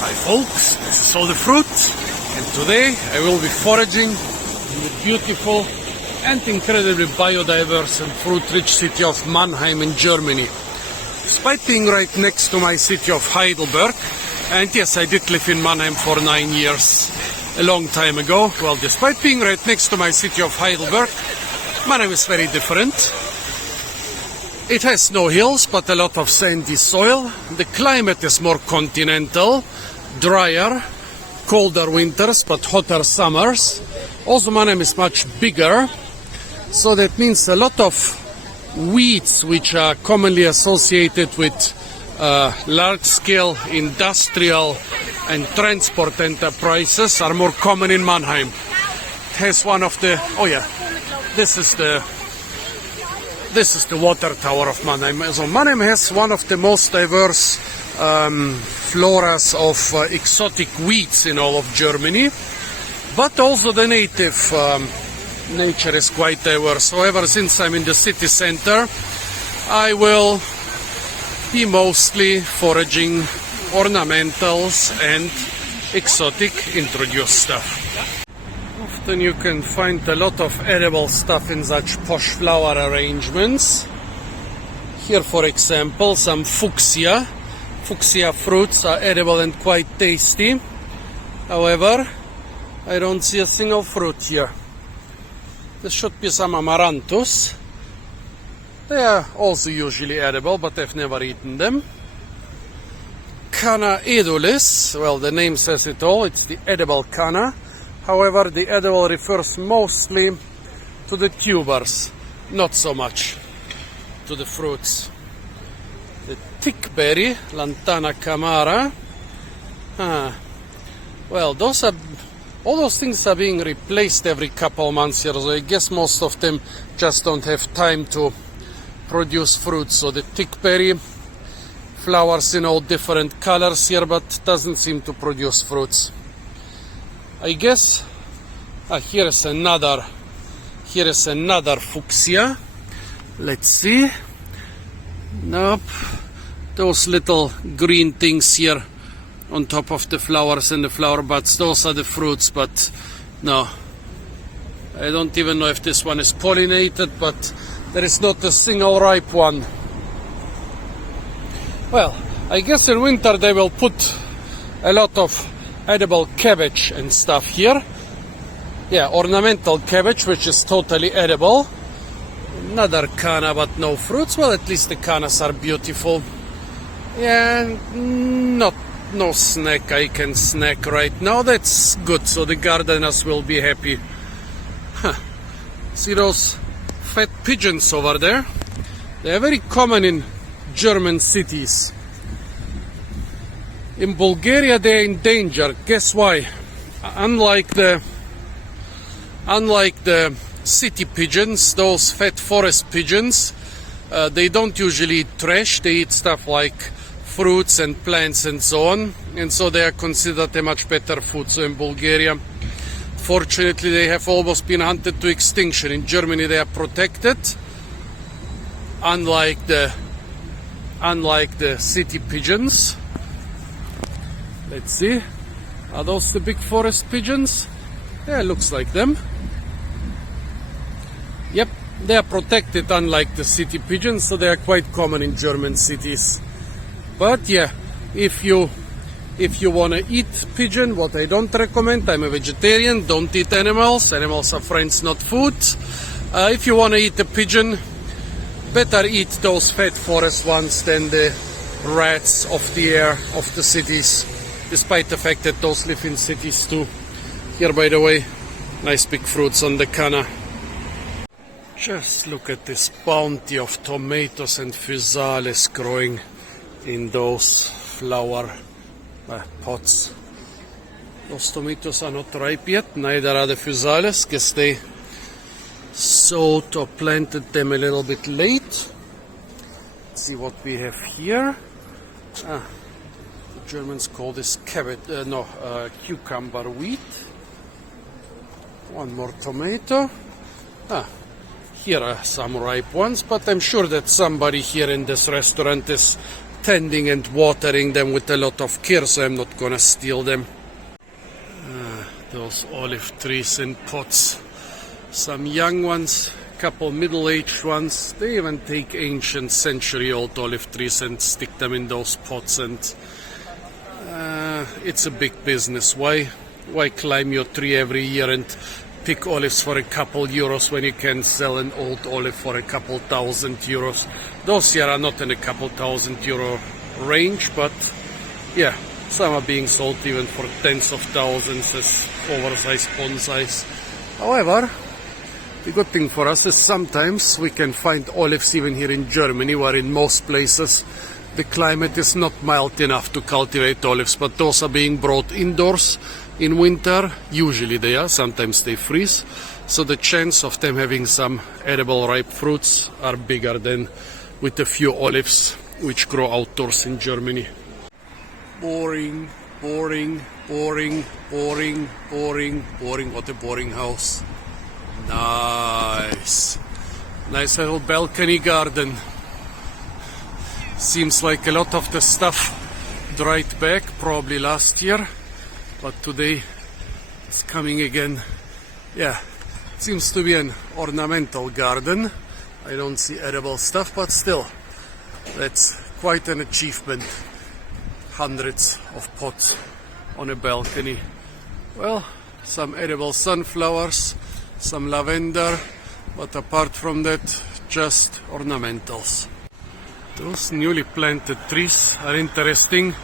Hi folks, this is All the Fruit, and today I will be foraging in the beautiful and incredibly biodiverse and fruit-rich city of Mannheim in Germany. Despite being right next to my city of Heidelberg, and yes, I did live in Mannheim for 9 years, a long time ago. Well, despite being right next to my city of Heidelberg, Mannheim is very different. It has no hills, but a lot of sandy soil. The climate is more continental, drier, colder winters, but hotter summers. Also, Mannheim is much bigger, so that means a lot of weeds which are commonly associated with large-scale industrial and transport enterprises are more common in Mannheim. It has one of the, this is the water tower of Mannheim. So Mannheim has one of the most diverse floras of exotic weeds in all of Germany, but also the native nature is quite diverse. However, since I'm in the city center, I will be mostly foraging ornamentals and exotic introduced stuff. Often you can find a lot of edible stuff in such posh flower arrangements. Here, for example, some fuchsia. Fuchsia fruits are edible and quite tasty. However, I don't see a single fruit here. There should be some amaranthus. They are also usually edible, but I've never eaten them. Canna edulis, well, the name says it all, it's the edible canna. However, the edible refers mostly to the tubers, not so much to the fruits. The thickberry, Lantana camara. Well, all those things are being replaced every couple months here, so I guess most of them just don't have time to produce fruits. So the thickberry flowers in all different colors here, but doesn't seem to produce fruits. I guess here is another fuchsia. Let's see. Nope. Those little green things here on top of the flowers and the flower buds, those are the fruits, but no. I don't even know if this one is pollinated, but there is not a single ripe one. Well, I guess in winter they will put a lot of edible cabbage and stuff here. Yeah, ornamental cabbage, which is totally edible. Another canna, but no fruits. Well, at least the cannas are beautiful. Yeah, no snack I can snack right now. That's good, so the gardeners will be happy. See those fat pigeons over there? They are very common in German cities. In Bulgaria they are in danger. Guess why? Unlike the city pigeons, those fat forest pigeons, they don't usually eat trash. They eat stuff like fruits and plants and so on, and so they are considered a much better food. So in Bulgaria, fortunately, they have almost been hunted to extinction. In Germany they are protected, unlike the city pigeons. Let's see, are those the big forest pigeons? Yeah, looks like them. Yep, they are protected unlike the city pigeons, so they are quite common in German cities. But yeah, if you want to eat pigeon, what I don't recommend, I'm a vegetarian, don't eat animals. Animals are friends, not food. If you want to eat a pigeon, better eat those fat forest ones than the rats of the air of the cities, despite the fact that those live in cities too. Here, by the way, nice big fruits on the canna. Just look at this bounty of tomatoes and physales growing in those flower pots. Those tomatoes are not ripe yet, neither are the physales. Guess they sowed or planted them a little bit late. Let's see what we have here. The Germans call this cucumber wheat. One more tomato. Here are some ripe ones, but I'm sure that somebody here in this restaurant is tending and watering them with a lot of care, so I'm not gonna steal them. Those olive trees in pots. Some young ones, couple middle-aged ones. They even take ancient century-old olive trees and stick them in those pots, and it's a big business. Why climb your tree every year and pick olives for a couple euros when you can sell an old olive for a couple €1,000? Those here are not in a couple €1,000 range, but yeah, some are being sold even for tens of thousands as oversized bonsais. However, the good thing for us is sometimes we can find olives even here in Germany, where in most places the climate is not mild enough to cultivate olives, but those are being brought indoors in winter. Usually they are, sometimes they freeze, so the chance of them having some edible ripe fruits are bigger than with a few olives which grow outdoors in Germany. Boring, boring, boring, boring, boring, boring. What a boring house. Nice. Nice little balcony garden. Seems like a lot of the stuff dried back, probably last year, but today it's coming again. Yeah, it seems to be an ornamental garden. I don't see edible stuff, but still, that's quite an achievement. Hundreds of pots on a balcony. Well, some edible sunflowers, some lavender, but apart from that, just ornamentals. Those newly planted trees are interesting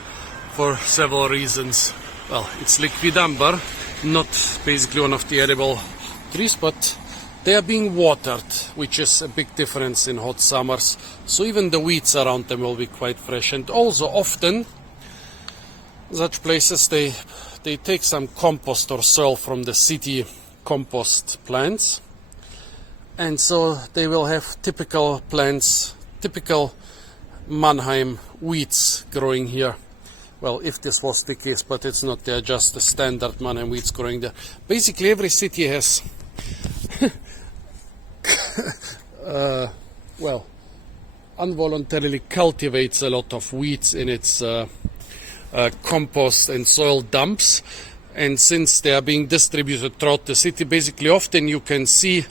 for several reasons. Well, it's liquidambar, not basically one of the edible trees, but they are being watered, which is a big difference in hot summers. So even the weeds around them will be quite fresh. And also often, such places, they take some compost or soil from the city compost plants. And so they will have typical plants, typical Mannheim weeds growing here. Well, if this was the case, but it's not. They are just the standard Mannheim weeds growing there. Basically, every city has, well, involuntarily cultivates a lot of weeds in its compost and soil dumps. And since they are being distributed throughout the city, basically often you can see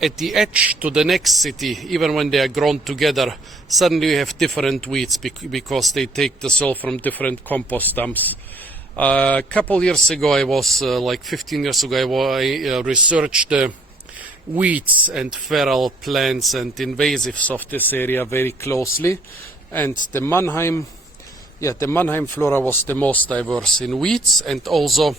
at the edge to the next city, even when they are grown together, suddenly you have different weeds because they take the soil from different compost dumps. A couple years ago, I was like 15 years ago, I researched the weeds and feral plants and invasives of this area very closely, and the Mannheim flora was the most diverse in weeds, and also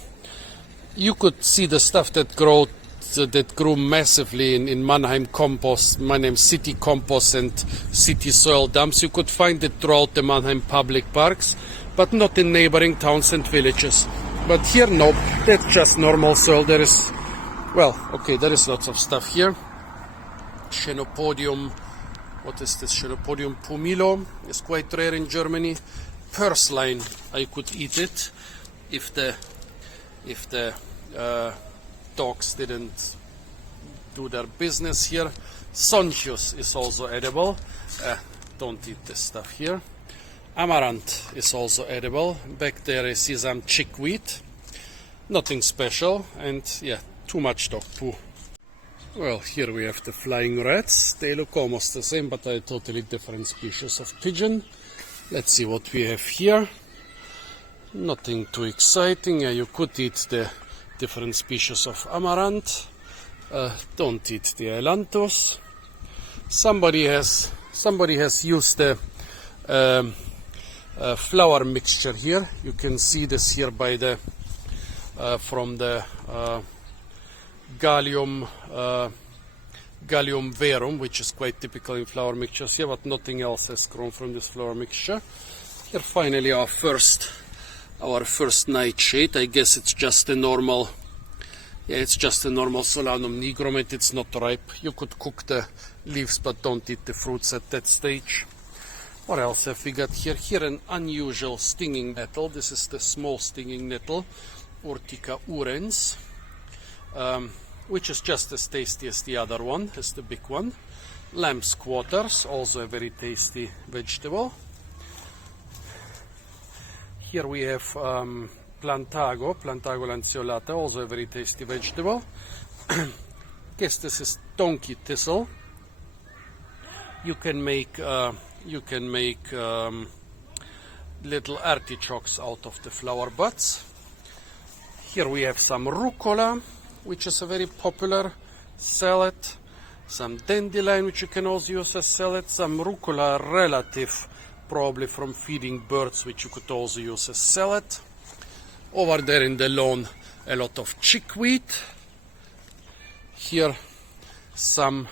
you could see the stuff that grew massively in Mannheim compost, Mannheim city compost and city soil dumps. You could find it throughout the Mannheim public parks, but not in neighboring towns and villages. But here, no, that's just normal soil. There is, well, okay, there is lots of stuff here. Chenopodium, what is this? Chenopodium pumilo is quite rare in Germany. Purslane, I could eat it if the dogs didn't do their business here. Sonchus is also edible. Don't eat this stuff here. Amaranth is also edible. Back there I see some chickweed. Nothing special, and yeah, too much dog poo. Well, here we have the flying rats. They look almost the same, but are a totally different species of pigeon. Let's see what we have here. Nothing too exciting. You could eat the different species of amaranth. Don't eat the ailanthus. Somebody has used the flour mixture here. You can see this here by the from the Gallium verum, which is quite typical in flour mixtures here, but nothing else has grown from this flour mixture. Here finally our first nightshade. I guess it's just a normal, it's just a normal Solanum nigrum, and it's not ripe. You could cook the leaves, but don't eat the fruits at that stage. What else have we got here? Here an unusual stinging nettle. This is the small stinging nettle, Urtica urens, which is just as tasty as the other one, as the big one. Lamb's quarters, also a very tasty vegetable. Here we have plantago lanceolata, also a very tasty vegetable. Guess this is donkey thistle. You can make little artichokes out of the flower buds. Here we have some rucola, which is a very popular salad. Some dandelion, which you can also use as salad. Some rucola relative, probably from feeding birds, which you could also use as salad. Over there in the lawn, a lot of chickweed. Here some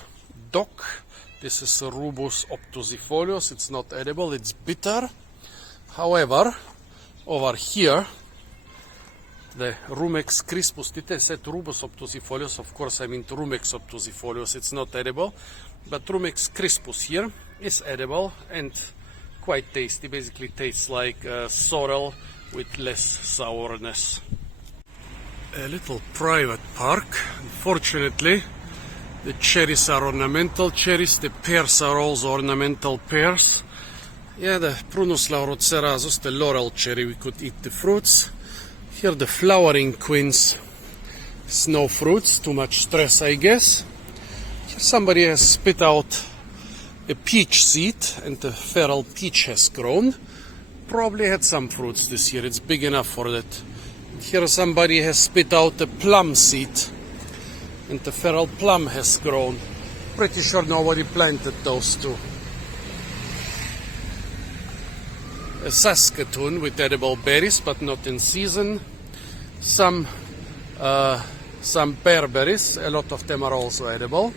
dock. This is Rubus obtusifolius. It's not edible, it's bitter. However, over here, the Rumex crispus. Did I say Rubus obtusifolius? Of course I mean Rumex obtusifolius. It's not edible, but Rumex crispus here is edible and quite tasty. Basically tastes like sorrel with less sourness. A little private park. Unfortunately, the cherries are ornamental cherries. The pears are also ornamental pears. Yeah, the Prunus laurocerasus, the laurel cherry, we could eat the fruits. Here the flowering quince, snow fruits, too much stress I guess. Here somebody has spit out a peach seed and the feral peach has grown. Probably had some fruits this year, it's big enough for that. Here somebody has spit out a plum seed and the feral plum has grown. Pretty sure nobody planted those two. A Saskatoon with edible berries, but not in season. Some bearberries, a lot of them are also edible.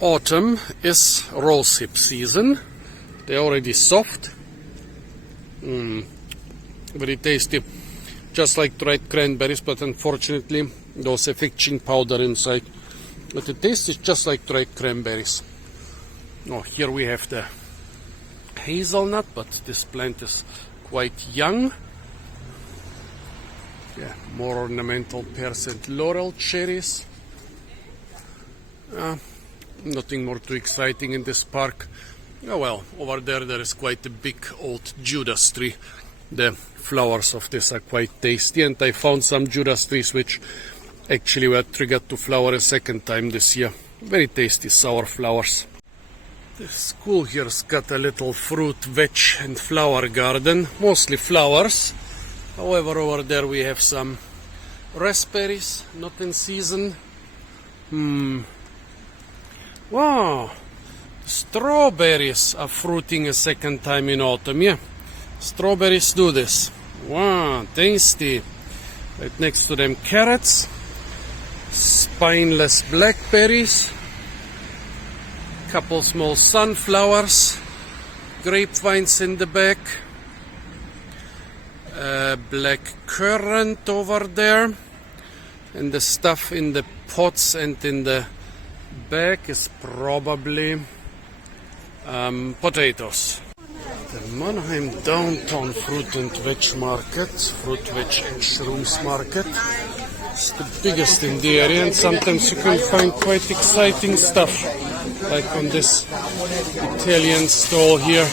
Autumn is rosehip season. They're already soft. Very tasty. Just like dried cranberries, but unfortunately those have fixing powder inside. But the taste is just like dried cranberries. Oh, here we have the hazelnut, but this plant is quite young. Yeah, more ornamental pears and laurel cherries. Nothing more too exciting in this park. Oh well, over there is quite a big old Judas tree. The flowers of this are quite tasty, and I found some Judas trees which actually were triggered to flower a second time this year. Very tasty sour flowers. The school here's got a little fruit, veg and flower garden, mostly flowers. However, over there we have some raspberries, not in season. Wow, strawberries are fruiting a second time in autumn, yeah. Strawberries do this. Wow, tasty. Right next to them carrots, spineless blackberries, couple small sunflowers, grapevines in the back, black currant over there, and the stuff in the pots and in the back is probably potatoes. The Mannheim downtown fruit and veg market, fruit, veg and shrooms market. It's the biggest in the area, and sometimes you can find quite exciting stuff, like on this Italian stall here.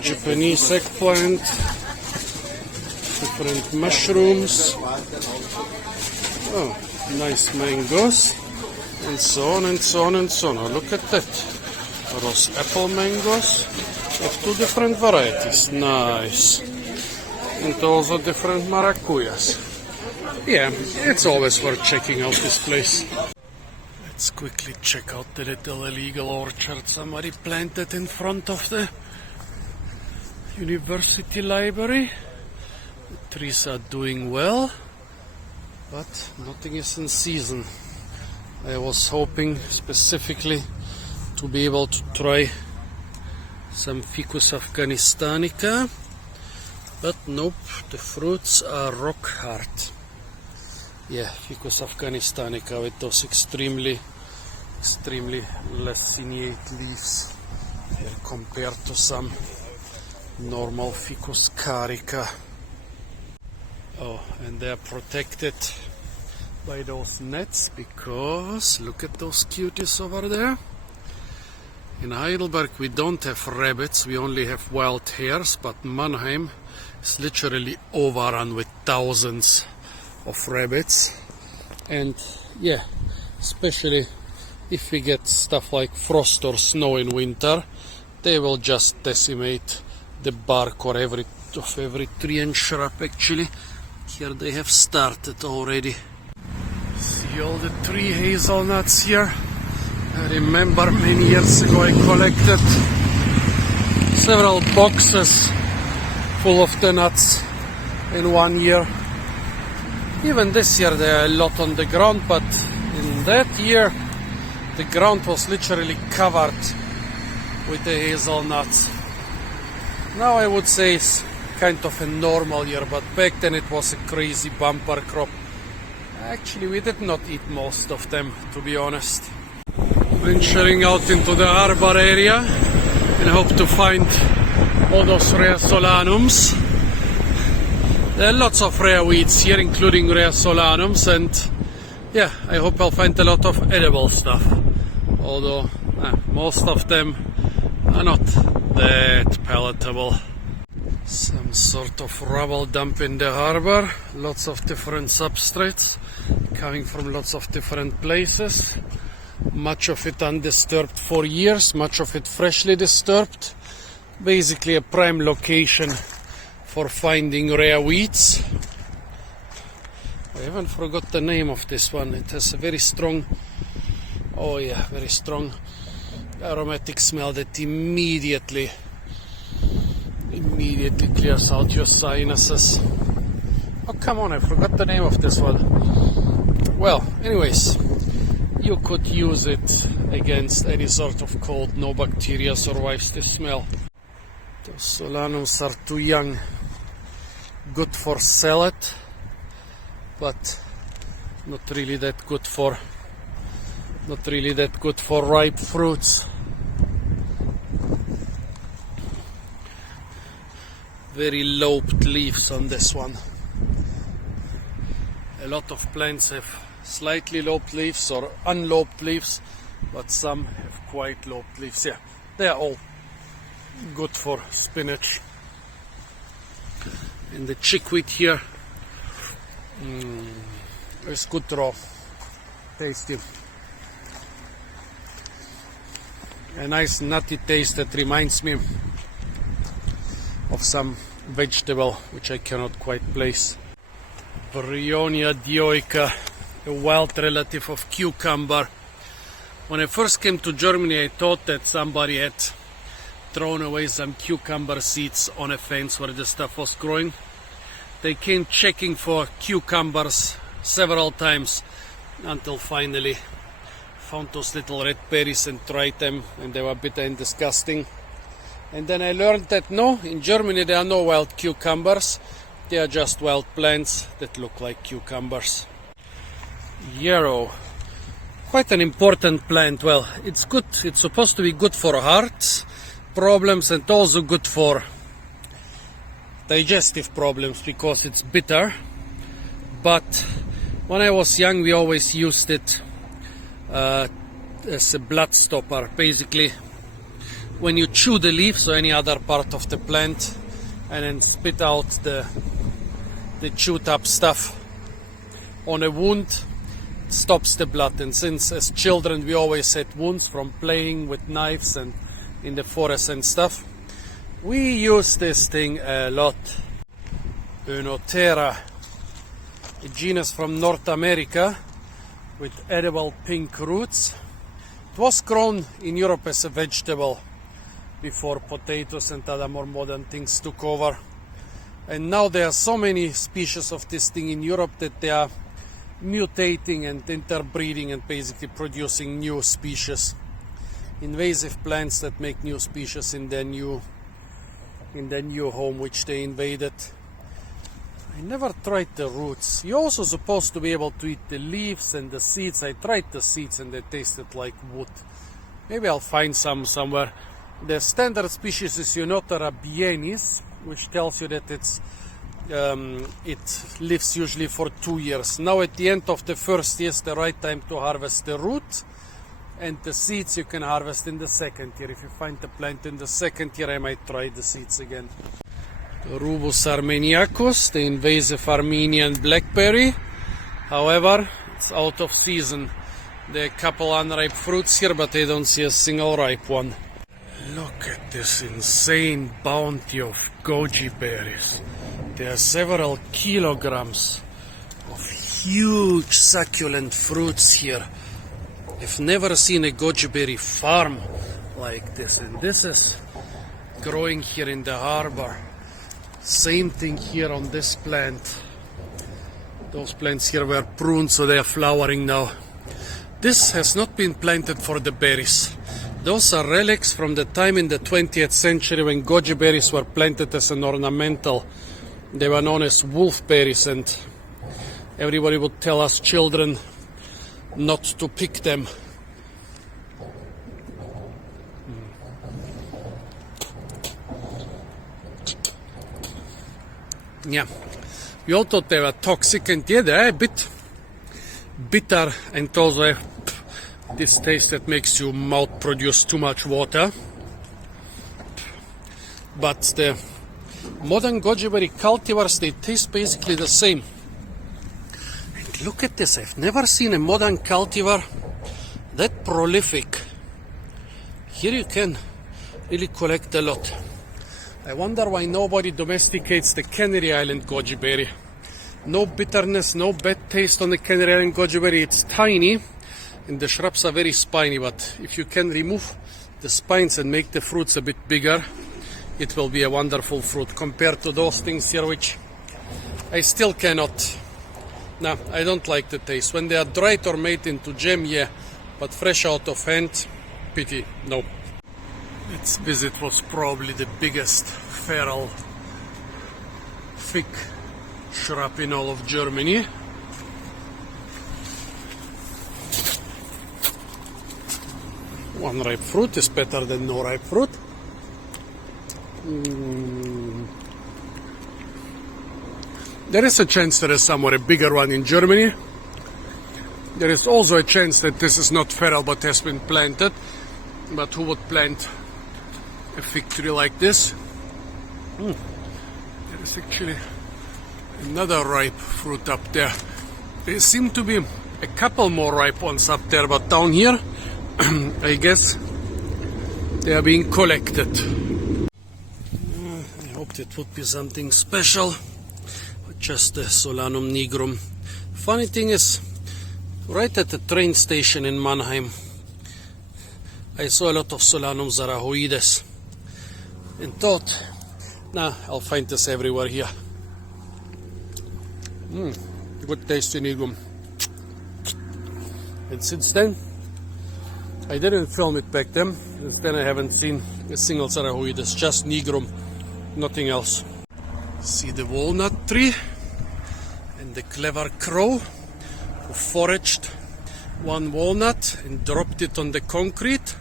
Japanese eggplant, different mushrooms, oh, nice mangoes, and so on and so on and so on. Oh, look at that. Those apple mangoes of two different varieties. Nice. And also different maracuyas. Yeah, it's always worth checking out this place. Let's quickly check out the little illegal orchard somebody planted in front of the university library. The trees are doing well, but nothing is in season. I was hoping specifically to be able to try some Ficus afghanistanica, but nope, the fruits are rock hard. Yeah, Ficus afghanistanica with those extremely laciniate leaves here compared to some normal Ficus carica. Oh, and they are protected by those nets because look at those cuties over there. In Heidelberg we don't have rabbits, we only have wild hares, but Mannheim is literally overrun with thousands of rabbits. And yeah, especially if we get stuff like frost or snow in winter, they will just decimate the bark or every tree and shrub. Actually, here they have started already. See all the tree hazelnuts here. I remember many years ago I collected several boxes full of the nuts in 1 year. Even this year there are a lot on the ground, but in that year the ground was literally covered with the hazelnuts. Now I would say it's kind of a normal year, but back then it was a crazy bumper crop. Actually, we did not eat most of them, to be honest. Venturing out into the harbor area and hope to find all those rare solanums. There are lots of rare weeds here, including rare solanums, and yeah, I hope I'll find a lot of edible stuff. Although most of them are not that palatable. Some sort of rubble dump in the harbor. Lots of different substrates coming from lots of different places. Much of it undisturbed for years, much of it freshly disturbed. Basically a prime location for finding rare weeds. I haven't forgot the name of this one. It has a very strong, very strong aromatic smell that immediately clears out your sinuses. Oh, come on, I forgot the name of this one. Well, anyways, you could use it against any sort of cold. No bacteria survives this smell. Those solanums are too young. Good for salad, but not really that good for ripe fruits. Very lobed leaves on this one. A lot of plants have slightly lobed leaves or unlobed leaves, but some have quite lobed leaves. Yeah, they are all good for spinach. And the chickweed here is good raw, tasty. A nice nutty taste that reminds me of some vegetable which I cannot quite place. Bryonia dioica, a wild relative of cucumber. When I first came to Germany, I thought that somebody had thrown away some cucumber seeds on a fence where the stuff was growing. They came checking for cucumbers several times until finally found those little red berries and tried them, and they were bitter and disgusting. And then I learned that no, in Germany there are no wild cucumbers. They are just wild plants that look like cucumbers. Yarrow, quite an important plant. Well, it's good. It's supposed to be good for heart problems and also good for digestive problems because it's bitter. But when I was young, we always used it as a blood stopper. Basically, when you chew the leaves or any other part of the plant and then spit out the chewed up stuff on a wound, it stops the blood. And since as children we always had wounds from playing with knives and in the forest and stuff, we use this thing a lot. Unotera, a genus from North America with edible pink roots. It was grown in Europe as a vegetable before potatoes and other more modern things took over. And now there are so many species of this thing in Europe that they are mutating and interbreeding and basically producing new species. Invasive plants that make new species in their new home which they invaded. I never tried the roots. You're also supposed to be able to eat the leaves and the seeds. I tried the seeds and they tasted like wood. Maybe I'll find some somewhere. The standard species is Unotera bienis, which tells you that it lives usually for 2 years. Now at the end of the first year is the right time to harvest the root, And the seeds you can harvest in the second year. If you find the plant in the second year, I might try the seeds again. The Rubus armeniacus, the invasive Armenian blackberry. However, it's out of season. There are a couple unripe fruits here, but I don't see a single ripe one. Look at this insane bounty of goji berries. There are several kilograms of huge succulent fruits here. I've never seen a goji berry farm like this, and this is growing here in the harbor. Same thing here on this plant. Those plants here were pruned, so they are flowering now. This has not been planted for the berries. Those are relics from the time in the 20th century when goji berries were planted as an ornamental. They were known as wolfberries, and everybody would tell us children not to pick them. Yeah, we all thought they were toxic, and yeah, they're a bit bitter and also have this taste that makes your mouth produce too much water. But the modern goji berry cultivars, they taste basically the same. And look at this, I've never seen a modern cultivar that prolific. Here you can really collect a lot. I wonder why nobody domesticates the Canary Island goji berry. No bitterness, no bad taste on the Canary Island goji berry. It's tiny and the shrubs are very spiny, but if you can remove the spines and make the fruits a bit bigger, it will be a wonderful fruit compared to those things here, which I still cannot. No, I don't like the taste. When they are dried or made into jam, yeah, but fresh out of hand, pity, no. Let's visit what's probably the biggest feral fig shrub in all of Germany. One ripe fruit is better than no ripe fruit. There is a chance there is somewhere a bigger one in Germany. There is also a chance that this is not feral but has been planted. But who would plant a fig tree like this? There is actually another ripe fruit up there. There seem to be a couple more ripe ones up there, but down here I guess they are being collected. I hoped it would be something special, but just the Solanum nigrum. Funny thing is, right at the train station in Mannheim, I saw a lot of Solanum zarahoides and thought, nah, I'll find this everywhere here. Good tasty nigrum. And since then, I didn't film it back then. Since then I haven't seen a single zarahoides, just nigrum, nothing else. See the walnut tree and the clever crow who foraged one walnut and dropped it on the concrete.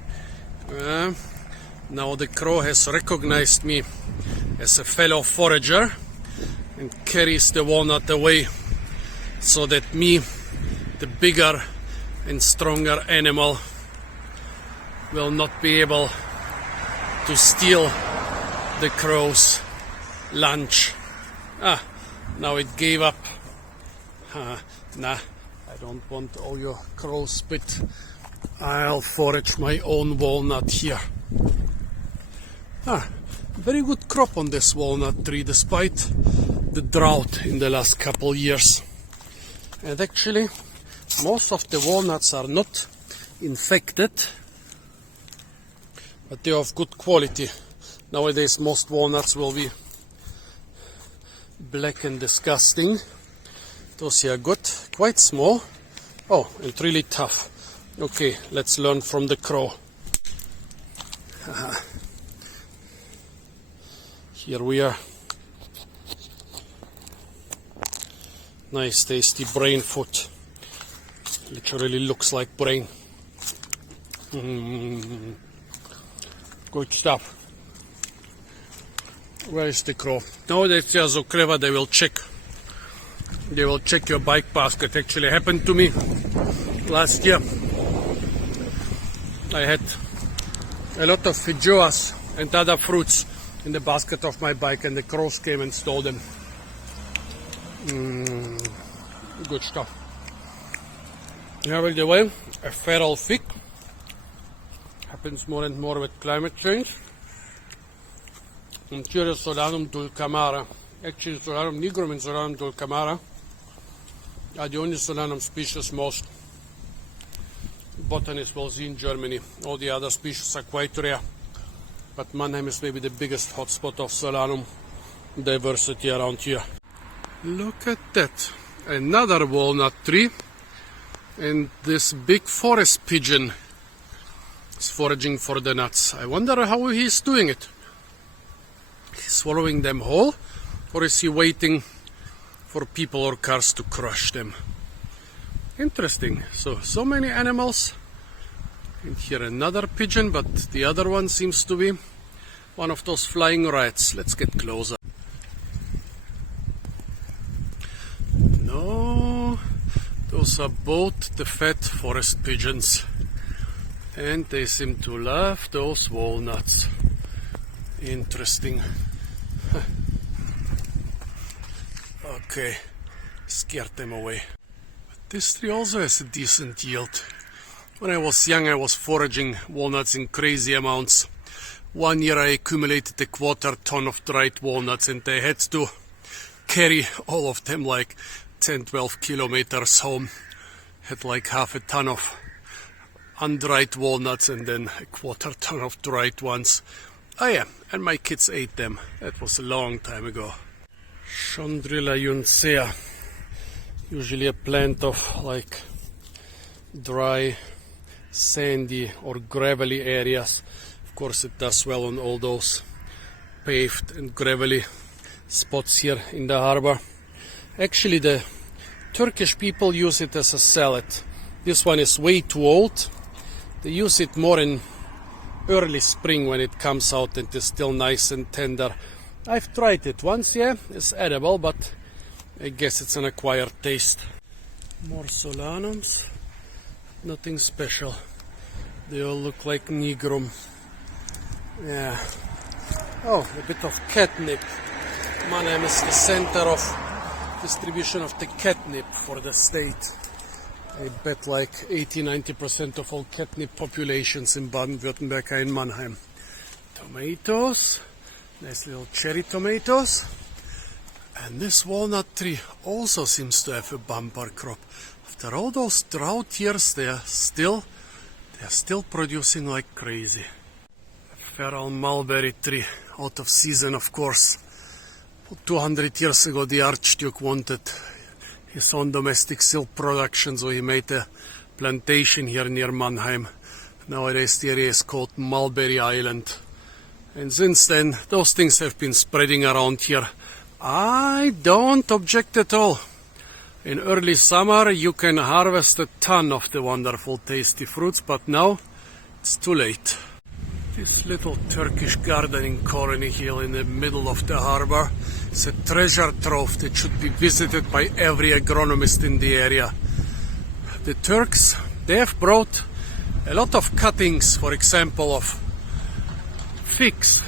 Now the crow has recognized me as a fellow forager and carries the walnut away so that me, the bigger and stronger animal, will not be able to steal the crow's lunch. Now it gave up. Nah, I don't want all your crow spit. I'll forage my own walnut here. Very good crop on this walnut tree despite the drought in the last couple years. And actually, most of the walnuts are not infected, but they are of good quality. Nowadays most walnuts will be black and disgusting. Those here are good, quite small. Oh, and really tough. Okay, let's learn from the crow. Here we are. Nice tasty brain food. Literally looks like brain. Good stuff. Where is the crow? Nowadays they are so clever, they will check your bike basket. Actually happened to me last year. I had a lot of feijoas and other fruits in the basket of my bike, and the crows came and stole them. Good stuff. Yeah, by the way, a feral fig happens more and more with climate change. And here is Solanum dulcamara. Actually, Solanum nigrum and Solanum dulcamara are the only Solanum species most botanists will see in Germany. All the other species are quite rare, but Mannheim is maybe the biggest hotspot of Solanum diversity around here. Look at that, another walnut tree, and this big forest pigeon is foraging for the nuts. I wonder how he's doing it. He's swallowing them whole, or is he waiting for people or cars to crush them? Interesting. So many animals. And here another pigeon, but the other one seems to be one of those flying rats. Let's get closer. No, those are both the fat forest pigeons. And they seem to love those walnuts. Interesting. Okay, scared them away. This tree also has a decent yield. When I was young, I was foraging walnuts in crazy amounts. One year I accumulated a 1/4 ton of dried walnuts, and I had to carry all of them like 10-12 kilometers home. Had like 1/2 ton of undried walnuts and then a 1/4 ton of dried ones. Oh yeah, and my kids ate them. That was a long time ago. Chondrilla juncea. Usually a plant of like dry, sandy or gravelly areas. Of course it does well on all those paved and gravelly spots here in the harbor. Actually the Turkish people use it as a salad. This one is way too old. They use it more in early spring when it comes out and is still nice and tender. I've tried it once, yeah, it's edible, but I guess it's an acquired taste. More Solanums, nothing special. They all look like nigrum. Yeah. Oh, a bit of catnip. Mannheim is the center of distribution of the catnip for the state. I bet like 80-90% of all catnip populations in Baden-Württemberg are in Mannheim. Tomatoes, nice little cherry tomatoes. And this walnut tree also seems to have a bumper crop. After all those drought years, they are still producing like crazy. A feral mulberry tree, out of season of course. 200 years ago the Archduke wanted his own domestic silk production, so he made a plantation here near Mannheim. Nowadays the area is called Mulberry Island. And since then those things have been spreading around here. I don't object at all. In early summer you can harvest a ton of the wonderful tasty fruits, but now it's too late. This little Turkish gardening colony here in the middle of the harbor is a treasure trove that should be visited by every agronomist in the area. The Turks, they have brought a lot of cuttings, for example, of figs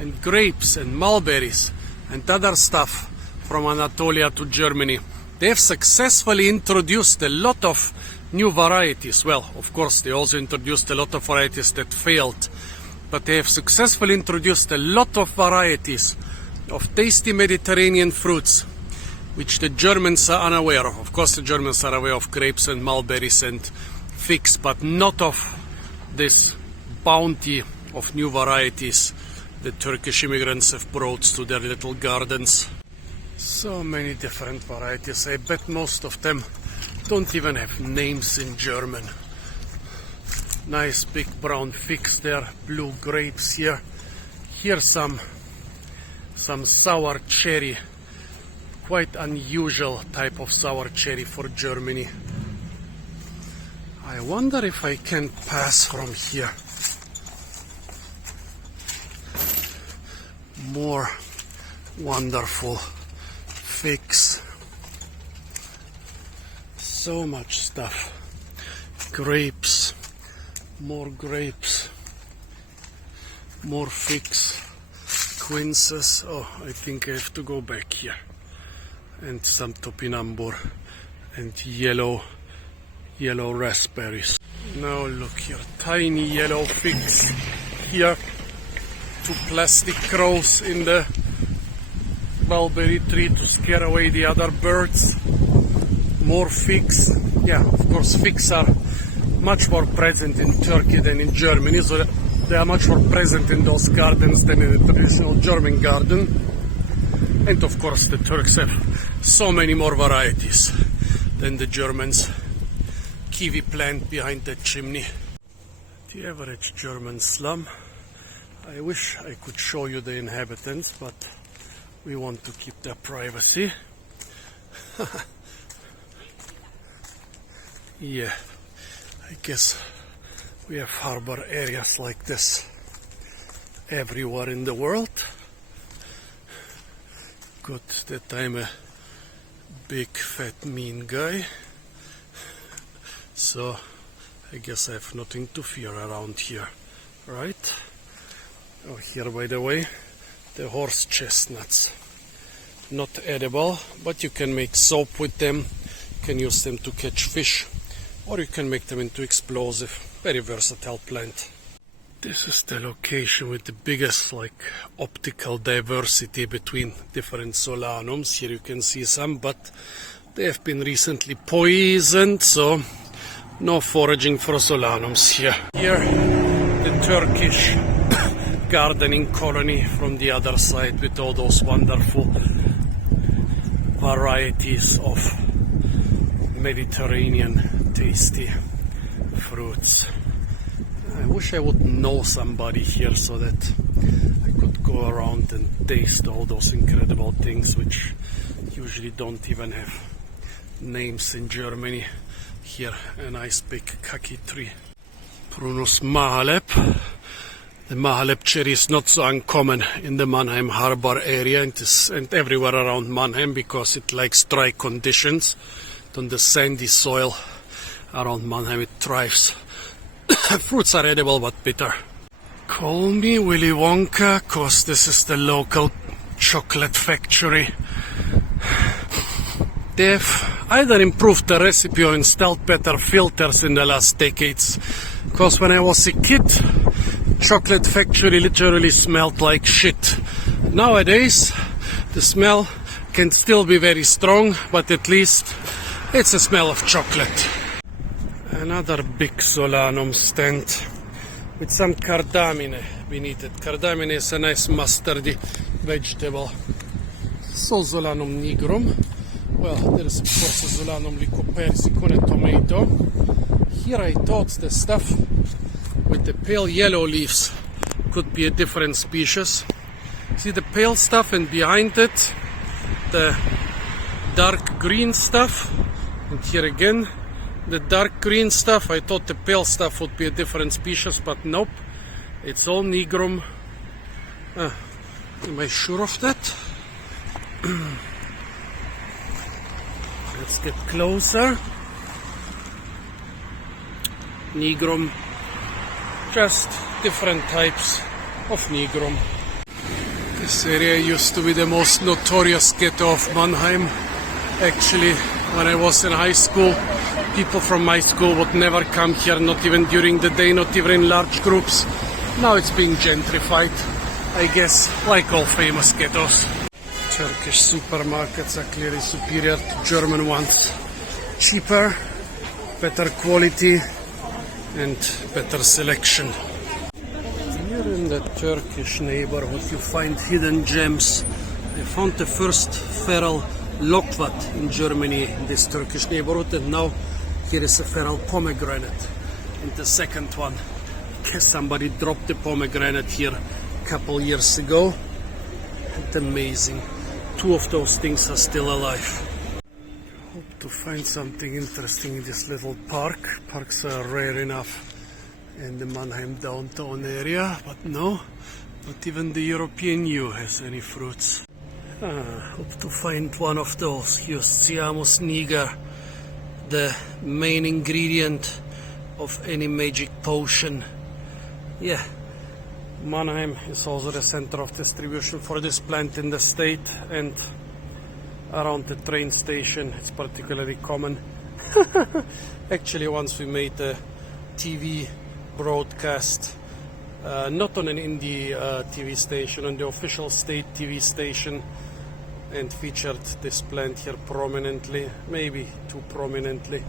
and grapes and mulberries and other stuff from Anatolia to Germany. They have successfully introduced a lot of new varieties. Well, of course, they also introduced a lot of varieties that failed, but they have successfully introduced a lot of varieties of tasty Mediterranean fruits, which the Germans are unaware of. Of course, the Germans are aware of grapes and mulberries and figs, but not of this bounty of new varieties the Turkish immigrants have brought to their little gardens. So many different varieties. I bet most of them don't even have names in German. Nice big brown figs there, blue grapes here. Here's some sour cherry. Quite unusual type of sour cherry for Germany. I wonder if I can pass from here. More wonderful figs. So much stuff. Grapes, More grapes, more figs, quinces. Oh, I think I have to go back here. And some topinambur and yellow raspberries. Now look here, tiny yellow figs here. 2 plastic crows in the mulberry tree to scare away the other birds. More figs. Yeah, of course, figs are much more present in Turkey than in Germany, so they are much more present in those gardens than in a traditional German garden. And of course, the Turks have so many more varieties than the Germans. Kiwi plant behind that chimney. The average German slum. I wish I could show you the inhabitants, but we want to keep their privacy. Yeah, I guess we have harbor areas like this everywhere in the world. Good that I'm a big, fat, mean guy. So I guess I have nothing to fear around here, right? Oh, here, by the way, the horse chestnuts. Not edible, but you can make soap with them. You can use them to catch fish, or you can make them into explosive. Very versatile plant. This is the location with the biggest optical diversity between different solanums. Here you can see some, but they have been recently poisoned, so no foraging for solanums here. Here, the Turkish gardening colony from the other side with all those wonderful varieties of Mediterranean tasty fruits. I wish I would know somebody here so that I could go around and taste all those incredible things which usually don't even have names in Germany. Here, a nice big kaki tree. Prunus mahaleb. The mahaleb cherry is not so uncommon in the Mannheim harbor area and everywhere around Mannheim because it likes dry conditions. On the sandy soil around Mannheim it thrives. Fruits are edible but bitter. Call me Willy Wonka, cause this is the local chocolate factory. They've either improved the recipe or installed better filters in the last decades. Because when I was a kid, chocolate factory literally smelled like shit. Nowadays, the smell can still be very strong, but at least it's a smell of chocolate. Another big solanum stand with some cardamine beneath it. Cardamine is a nice mustardy vegetable. So solanum nigrum. Well, there is of course a solanum lycopersicum, a tomato. Here I thought the stuff with the pale yellow leaves could be a different species. See the pale stuff, and behind it the dark green stuff, and here again the dark green stuff. I thought the pale stuff would be a different species, but nope, it's all nigrum. Am I sure of that? Let's get closer. Nigrum, just different types of nigrum. This area used to be the most notorious ghetto of Mannheim. Actually, when I was in high school, people from my school would never come here, not even during the day, not even in large groups. Now it's being gentrified, I guess, like all famous ghettos. Turkish supermarkets are clearly superior to German ones. Cheaper, better quality, and better selection. Here in the Turkish neighborhood you find hidden gems. I found the first feral lokvat in Germany in this Turkish neighborhood, and now here is a feral pomegranate. And the second one, I guess somebody dropped the pomegranate here a couple years ago. And amazing. 2 of those things are still alive. Hope to find something interesting in this little park. Parks are rare enough in the Mannheim downtown area, but no, not even the European U has any fruits. Hope to find one of those. Hustiamus niger, the main ingredient of any magic potion. Yeah, Mannheim is also the center of distribution for this plant in the state, and around the train station it's particularly common. Actually, once we made a TV broadcast, not on an indie TV station, on the official state TV station, and featured this plant here prominently, maybe too prominently.